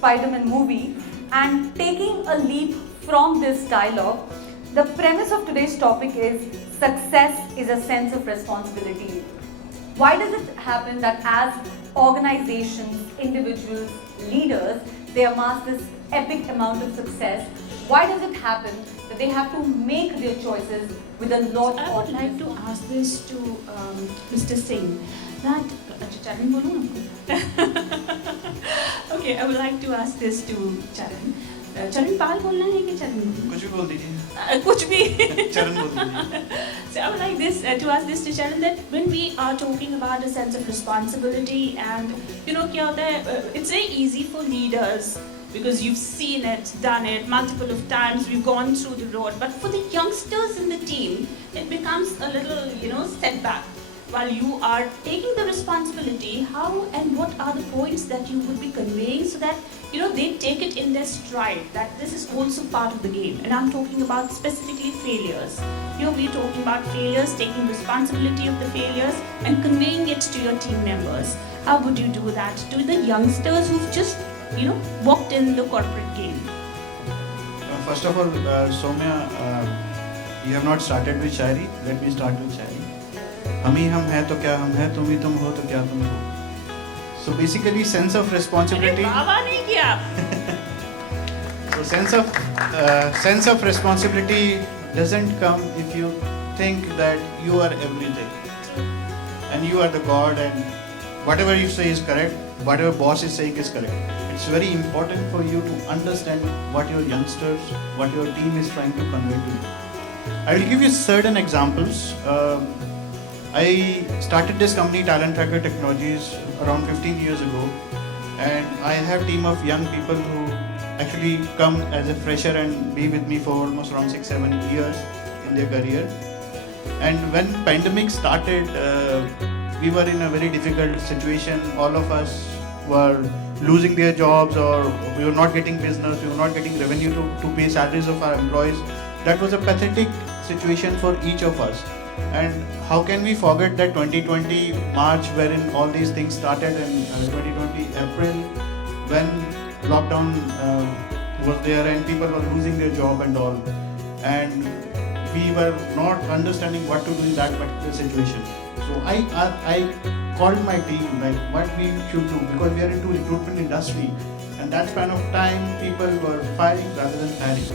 Spider-Man movie, and taking a leap from this dialogue, the premise of today's topic is success is a sense of responsibility. Why does it happen that as organizations, individuals, leaders, they amass this epic amount of success? Why does it happen that they have to make their choices with a lot of... I would like to ask this to Mr. Singh. That Charan bolu na? Okay, I would like to ask this to Charan. Charan Pal bolna hai कि Charan bolna? कुछ भी बोल दीजिए. कुछ भी. चरण बोल दीजिए. So I would like this to ask this to Charan, that when we are talking about a sense of responsibility, and क्या होता है, it's very easy for leaders because you've seen it, done it multiple of times, we've gone through the road, but for the youngsters in the team, it becomes a little setback. While you are taking the responsibility, how and what are the points that you would be conveying so that they take it in their stride, that this is also part of the game? And I'm talking about specifically failures. Here we're talking about failures, taking responsibility of the failures and conveying it to your team members. How would you do that to the youngsters who've just walked in the corporate game? First of all, Soumya, you have not started with Shairi. Let me start with Shairi. हम ही हम हैं तो क्या हम हैं, तुम ही तुम हो तो क्या तुम हो. So basically, sense of responsibility. बाबा नहीं किया. So sense of responsibility doesn't come if you think that you are everything and you are the God and whatever you say is correct, whatever boss is saying is correct. It's very important for you to understand what your youngsters, what your team is trying to convey to you. I will give you certain examples. I started this company, Talentrackr Technologies, around 15 years ago, and I have a team of young people who actually come as a fresher and be with me for almost around 6-7 years in their career. And when pandemic started, we were in a very difficult situation. All of us were losing their jobs, or we were not getting business, we were not getting revenue to pay salaries of our employees. That was a pathetic situation for each of us. And how can we forget that 2020 March, wherein all these things started, in 2020 April, when lockdown was there and people were losing their job and all, and we were not understanding what to do in that particular situation. So I called my team, like what we should do, because we are into recruitment industry, and that span of time people were firing rather than hiring.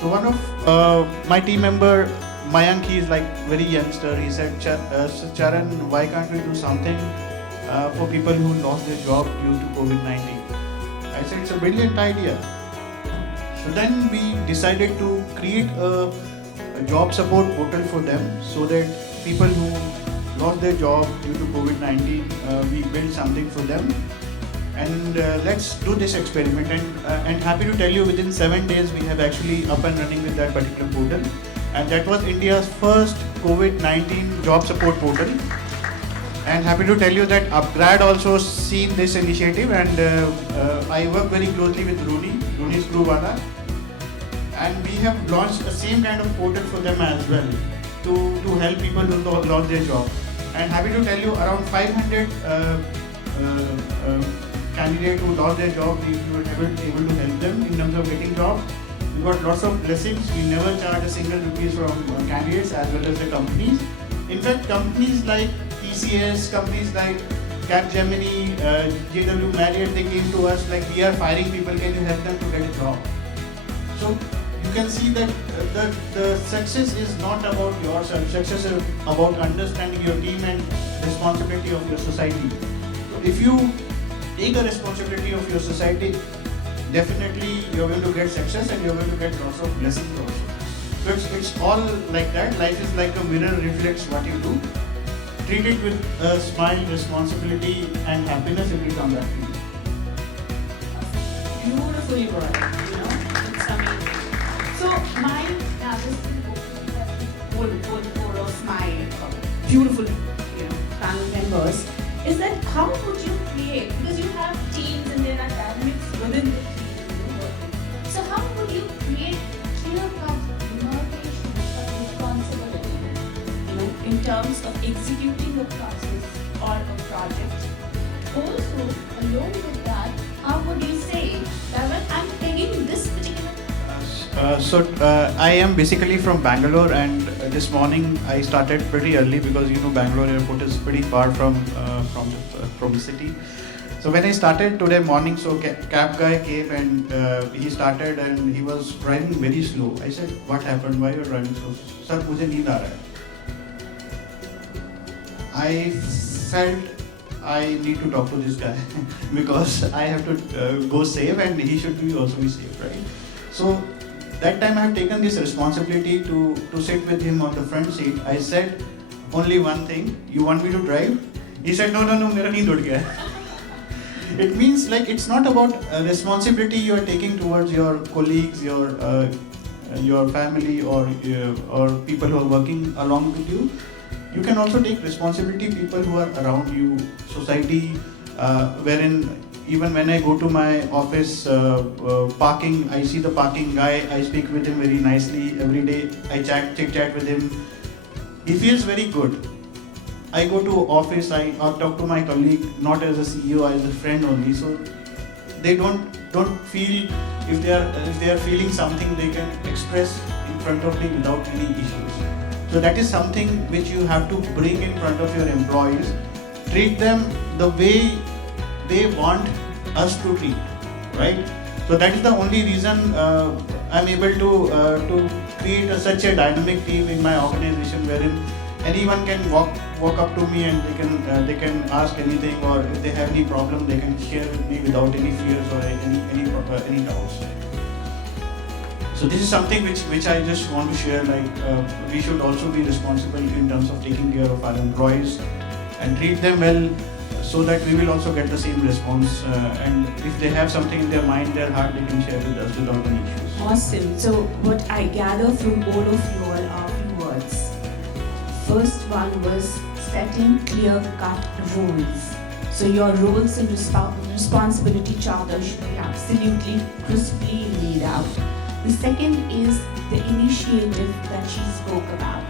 So one of my team member, Mayank, he is like very youngster. He said, Charan, why can't we do something for people who lost their job due to COVID-19? I said, it's a brilliant idea. So then we decided to create a job support portal for them, so that people who lost their job due to COVID-19, we built something for them. And let's do this experiment. And happy to tell you, within 7 days, we have actually up and running with that particular portal. And that was India's first COVID-19 job support portal. And happy to tell you that Upgrad also seen this initiative, and I work very closely with Rooney's Screwwala. And we have launched the same kind of portal for them as well, to help people who lost their job. And happy to tell you, around 500 candidates who lost their job, we were able to help them in terms of getting jobs. We got lots of blessings. We never charge a single rupees from candidates as well as the companies. In fact, companies like TCS, companies like Capgemini, JW Marriott, they came to us like, we are firing people, can you help them to get a job? So you can see that the success is not about yourself. Success is about understanding your team and responsibility of your society. So if you take a responsibility of your society, definitely you're going to get success and you're going to get lots of blessings also. So it's all like that. Life is like a mirror, reflects what you do. Treat it with a smile, responsibility and happiness, it will come back to you. Beautifully worded, it's amazing. So this is whole of my beautiful panel members, is that how would you create, because you have teams and there are dynamics within the team. So how would you create clear-cut demarcation of responsibility, in terms of executing a process or a project? Also, along with that, how would you say I am basically from Bangalore, and this morning I started pretty early because Bangalore airport is pretty far from the city. So when I started today morning, so cab guy came and he started and he was driving very slow. I said, "What happened? Why you are driving so slow?" "Sir, मुझे नींद आ रहा है." I felt I need to talk to this guy because I have to go safe and he should also be safe, right? So that time I have taken this responsibility to sit with him on the front seat. I said only one thing: "You want me to drive?" He said, "No, मेरा नींद उड़ गया." It means like it's not about responsibility you are taking towards your colleagues, your family, or people who are working along with you. You can also take responsibility people who are around you, society, wherein even when I go to my office parking, I see the parking guy, I speak with him very nicely every day. I chit chat with him. He feels very good. I go to office, I talk to my colleague not as a CEO, as a friend only. So they don't feel if they are feeling something, they can express in front of me without any issues. So that is something which you have to bring in front of your employees. Treat them the way they want us to treat, right? So that is the only reason I'm able to create such a dynamic team in my organization, wherein anyone can walk up to me and they can ask anything, or if they have any problem, they can share with me without any fears or any doubts. So this is something which I just want to share. We should also be responsible in terms of taking care of our employees and treat them well, so that we will also get the same response. And if they have something in their mind, their heart, they can share with us without any issues. Awesome. So what I gather from all of you all are few words. First one was setting clear-cut rules. So your roles and responsibility charter should be absolutely crisply laid out. The second is the initiative that she spoke about.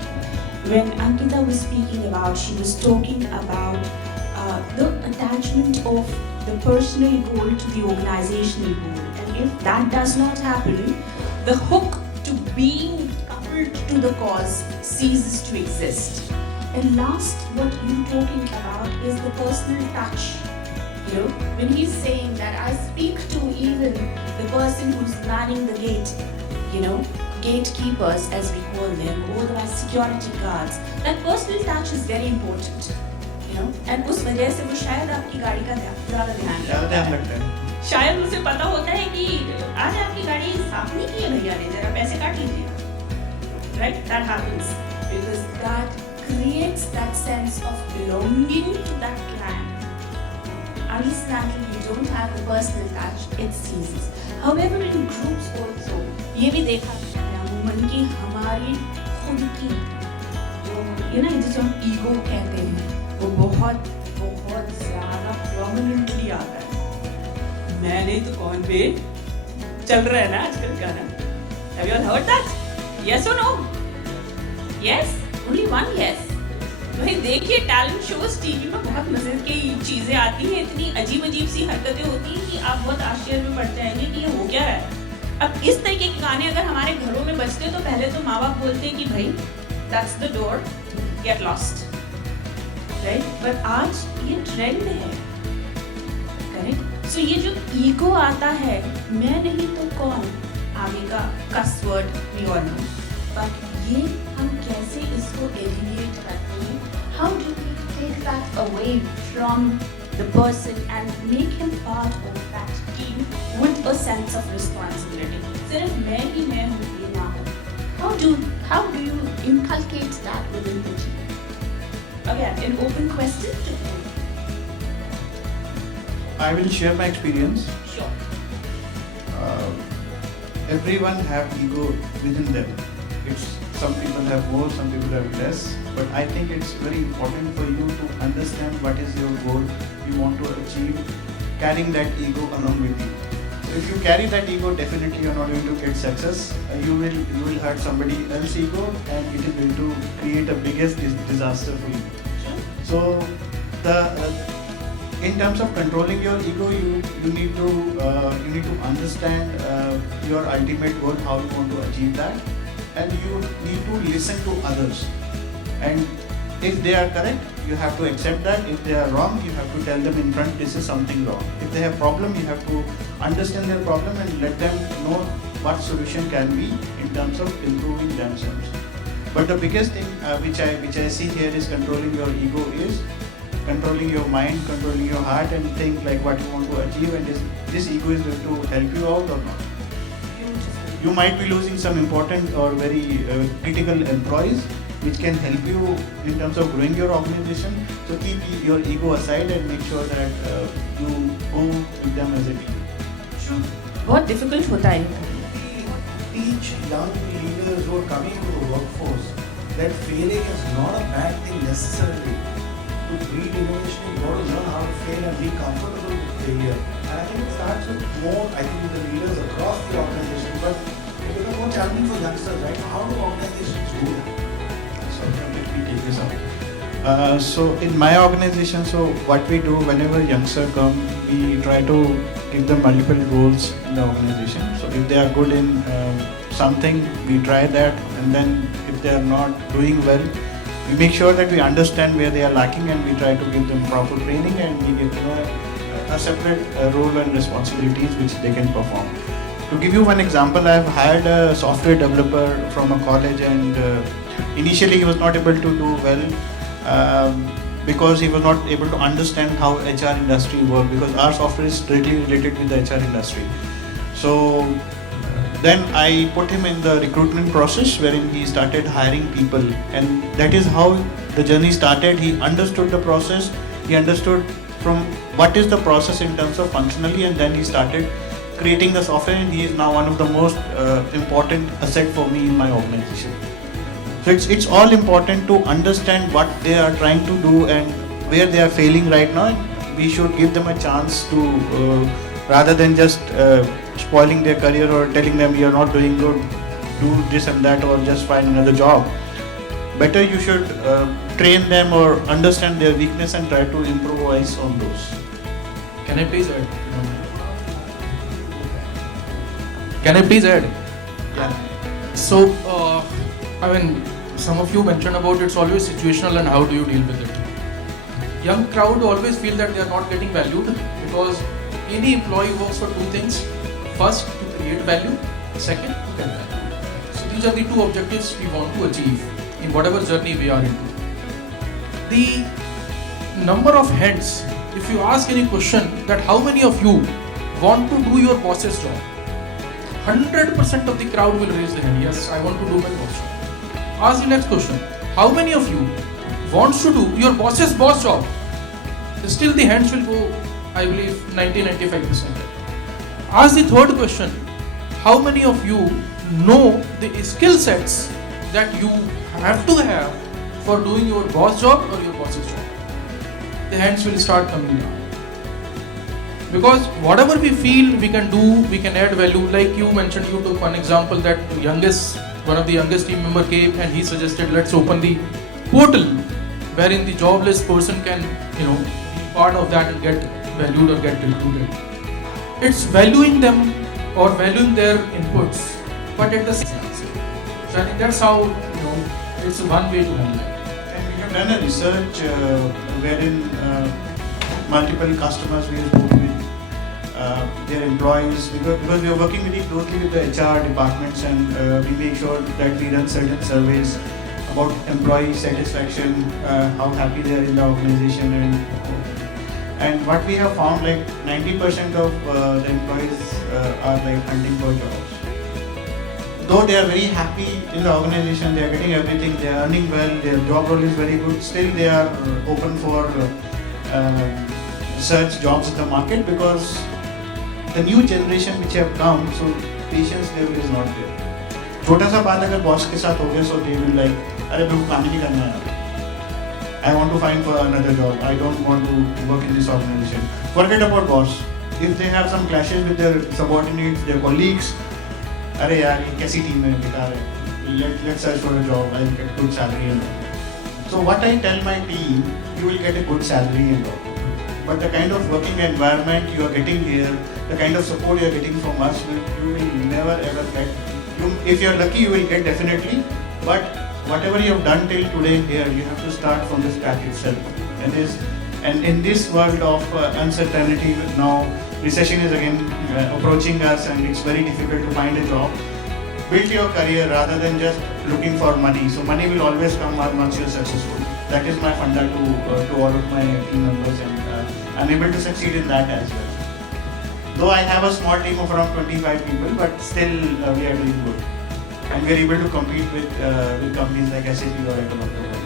When Ankita was speaking about, she was talking about the attachment of the personal goal to the organizational goal. And if that does not happen, the hook to being coupled to the cause ceases to exist. And last, what you're talking about is the personal touch. When he's saying that I speak to even the person who's manning the gate, gatekeepers as we call them, or the security guards, that personal touch is very important. And उस वजह से वो शायद आपकी गाड़ी का ज़्यादा ध्यान रखता है. शायद उसे पता होता है कि आज आपकी गाड़ी साफ नहीं की है भैया ने, जरा पैसे काट लीजिए. Right? That happens because that creates that sense of belonging to that clan. Unless you don't have the personal touch, it ceases. However, in groups also, ये भी देखा गया अमूमन कि हमारी खुद की जो जिसे हम ईगो कहते हैं, वो बहुत ज़्यादा प्रोमिनेंटली आता है. मैं नहीं तो कौन पे चल रहा है ना आजकल गाना. Have you all heard that? Yes or no? Yes? Only one yes. भाई देखिए, टैलेंट शोज टीवी में बहुत मजे की चीजें आती हैं, इतनी अजीब सी हरकतें होती हैं कि आप बहुत आश्चर्य में पड़ जाएंगे कि ये हो क्या है. अब इस तरीके के गाने अगर हमारे घरों में बजते तो पहले तो माँ बाप बोलते हैं कि भाई that's the door, get lost, right. But आज ये ट्रेंड है, करेक्ट. सो ये जो ईगो आता है, मैं नहीं तो कौन, आगे का cuss word we all know, but ये हम कैसे इसको एलिमिनेट करते हैं? How do we take that away from the person and make him part of that team with a sense of responsibility? सिर्फ मैं ही मैं हूँ, ये ना हो. How do you inculcate that within the team? Again, an open question to you. I will share my experience. Sure. Everyone have ego within them. Some people have more, some people have less, but I think it's very important for you to understand what is your goal you want to achieve, carrying that ego along with you. So if you carry that ego, definitely you're not going to get success. You will hurt somebody else's ego, and it is going to create a biggest disaster for you. Sure. So in terms of controlling your ego, you need to understand your ultimate goal, how you want to achieve that, and you need to listen to others. And if they are correct, you have to accept that. If they are wrong, you have to tell them in front, this is something wrong. If they have problem, you have to understand their problem and let them know what solution can be in terms of improving themselves. But the biggest thing which I see here is controlling your ego is controlling your mind, controlling your heart, and think like what you want to achieve, and this ego is going to help you out or not. You might be losing some important or very critical employees which can help you in terms of growing your organization. So keep your ego aside and make sure that you go with them as a team. बहुत difficult होता है Teach young leaders who are coming to the workforce that failing is not a bad thing necessarily. To breed innovation, you got to learn how to fail and be comfortable with failure. And I think it starts with more, I think, with the leaders across the organization. But it becomes more challenging for youngsters, right? How do organizations do that? So let me take this up. So in my organization, so what we do whenever youngsters come, we try to give them multiple roles in the organization. So if they are good in something, we try that, and then if they are not doing well, we make sure that we understand where they are lacking, and we try to give them proper training, and we give them a separate role and responsibilities which they can perform. To give you one example, I have hired a software developer from a college, and initially he was not able to do well because he was not able to understand how HR industry works, because our software is directly related with the HR industry. So then I put him in the recruitment process wherein he started hiring people, and that is how the journey started. He understood the process, he understood from what is the process in terms of functionally, and then he started creating the software, and he is now one of the most important asset for me in my organization. So it's all important to understand what they are trying to do and where they are failing right now. We should give them a chance to, rather than just spoiling their career or telling them you're not doing good, do this and that, or just find another job. Better you should train them or understand their weakness and try to improvise on those. Can I please add? Can I please add? Yeah. So, some of you mentioned about it's always situational and how do you deal with it. Young crowd always feel that they are not getting valued because any employee works for two things. First, to create value. Second, to get value. So these are the two objectives we want to achieve in whatever journey we are into. The number of hands, if you ask any question that how many of you want to do your boss's job, 100% of the crowd will raise their hand. Yes, I want to do my boss job. Ask the next question. How many of you wants to do your boss's boss job? Still the hands will go, I believe, 90-95%. Ask the third question. How many of you know the skill sets that you have to have for doing your boss job or your boss's job? The hands will start coming down. Because whatever we feel we can do, we can add value. Like you mentioned, you took one example that one of the youngest team member came and he suggested let's open the portal wherein the jobless person can, be part of that and get valued or get recruited. It's valuing them or valuing their inputs, but at the same time. So I think that's how, it's one way to handle it. And we have done a research wherein multiple customers we have spoken with their employees, because we are working very closely with the HR departments, and we make sure that we run certain surveys about employee satisfaction, how happy they are in the organization, and what we have found, like 90% of the employees are like hunting for jobs. Though they are very happy in the organization, they are getting everything, they are earning well, their job role is very good, still they are open for search jobs in the market, because the new generation which have come, so patience level is not there. छोटा सा बात अगर boss के साथ हो गया, so they will like, अरे मेरे को काम ही नहीं करना है, I want to find for another job, I don't want to work in this organization. Forget about boss. If they have some clashes with their subordinates, their colleagues, अरे यार ये कैसी टीम है, बेकार है, let's search for a job, I'll get good salary and all. So what I tell my team, you will get a good salary and all. but the kind of working environment you are getting here, the kind of support you are getting from us, you will never ever get. If you are lucky, you will get definitely, but whatever you have done till today here, you have to start from the scratch itself. And in this world of uncertainty now, recession is again approaching us, and it's very difficult to find a job. Build your career rather than just looking for money. So money will always come once you're successful. That is my funda to all of my team members, and I'm able to succeed in that as well. Though I have a small team of around 25 people, but still we are doing good. And we are able to compete with companies like SAP or Economic.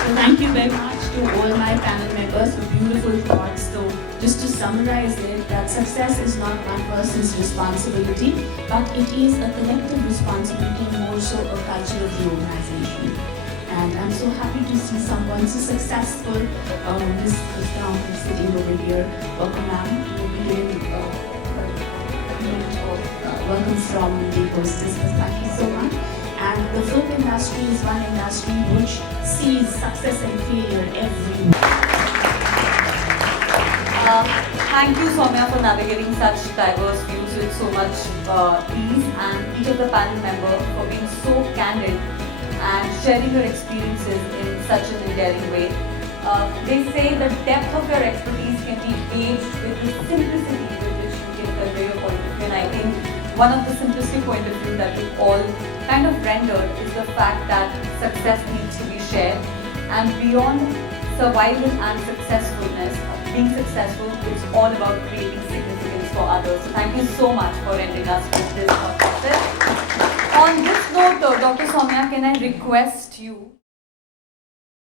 So thank you very much to all my panel members for beautiful thoughts. So just to summarize it, that success is not one person's responsibility, but it is a collective responsibility and more so a culture of the organization. And I'm so happy to see someone so successful, Ms. Brown sitting over here. Welcome, ma'am. We'll be doing welcome from the hostess. Thank you so much. And the film industry is one industry which sees success and failure everywhere. Thank you, Soumya, for navigating such diverse views with so much ease, and each of the panel members for being so candid and sharing your experiences in such an endearing way. They say the depth of your expertise can be gauged with the simplicity with which you can convey your point of view. And I think one of the simplistic point of view that you all kind of rendered is the fact that success needs to be shared, and beyond survival and successfulness, being successful, it's all about creating significance for others. So thank you so much for ending us with this thought process. On this note, Dr. Soumya, can I request you